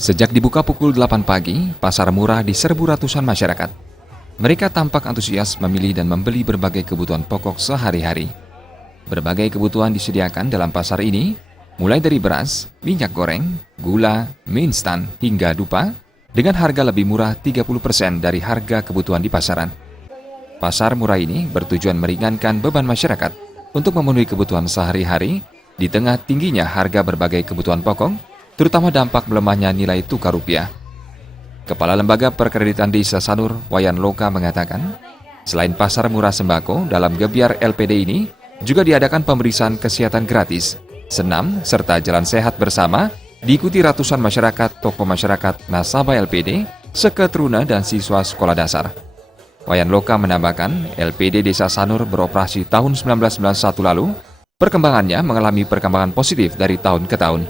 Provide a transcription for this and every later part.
Sejak dibuka pukul 8 pagi, pasar murah diserbu ratusan masyarakat. Mereka tampak antusias memilih dan membeli berbagai kebutuhan pokok sehari-hari. Berbagai kebutuhan disediakan dalam pasar ini, mulai dari beras, minyak goreng, gula, mie instan, hingga dupa, dengan harga lebih murah 30% dari harga kebutuhan di pasaran. Pasar murah ini bertujuan meringankan beban masyarakat untuk memenuhi kebutuhan sehari-hari di tengah tingginya harga berbagai kebutuhan pokok, terutama dampak melemahnya nilai tukar rupiah. Kepala Lembaga Perkreditan Desa Sanur, Wayan Loka mengatakan, selain pasar murah sembako, dalam Gebyar LPD ini juga diadakan pemeriksaan kesehatan gratis, senam, serta jalan sehat bersama, diikuti ratusan masyarakat, tokoh masyarakat, nasabah LPD, seketeruna dan siswa sekolah dasar. Wayan Loka menambahkan, LPD Desa Sanur beroperasi tahun 1991 lalu, perkembangannya mengalami perkembangan positif dari tahun ke tahun.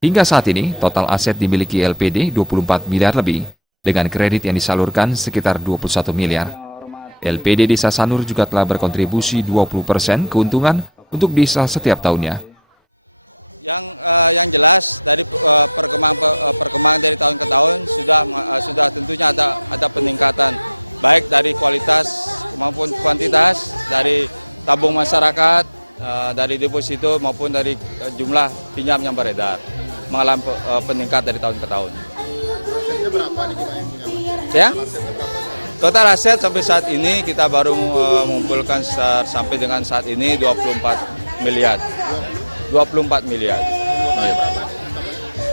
Hingga saat ini, total aset dimiliki LPD 24 miliar lebih, dengan kredit yang disalurkan sekitar 21 miliar. LPD Desa Sanur juga telah berkontribusi 20% keuntungan untuk desa setiap tahunnya. Yang jelas dari perkembangan dari tahun ke tahun sudah tentunya ada peningkatan, baik dari kualitas maupun kuantitas, dari tabung masyarakat, dari deposito maupun dari jumlah pinjam yang beredar, mengalami peningkat dari tahun ke tahun. Asetnya berapa nih kita yang punya? Ya? Asetnya berapa? Total aset sampai saat ini kita baru mengumpulkan sampai dengan saat ini 24 miliar. 24 miliar.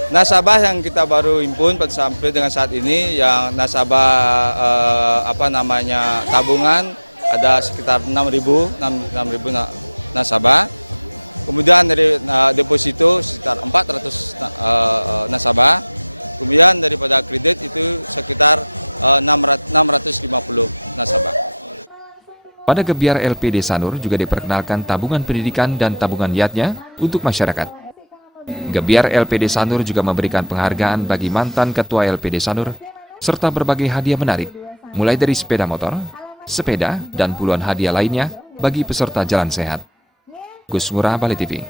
Nasabah yang kita baru himpun sampai dengan saat ini, yang nasabah tabungan ada sekitar 6.000 nasabah. Kemudian dari deposito sekitar 400 nasabah. Kemudian daripada kredit itu sekitar 650 nasabah. Pada Gebyar LPD Sanur juga diperkenalkan tabungan pendidikan dan tabungan yatnya untuk masyarakat. Gebyar LPD Sanur juga memberikan penghargaan bagi mantan Ketua LPD Sanur, serta berbagai hadiah menarik, mulai dari sepeda motor, sepeda, dan puluhan hadiah lainnya bagi peserta Jalan Sehat. Gus Ngurah, Bali TV.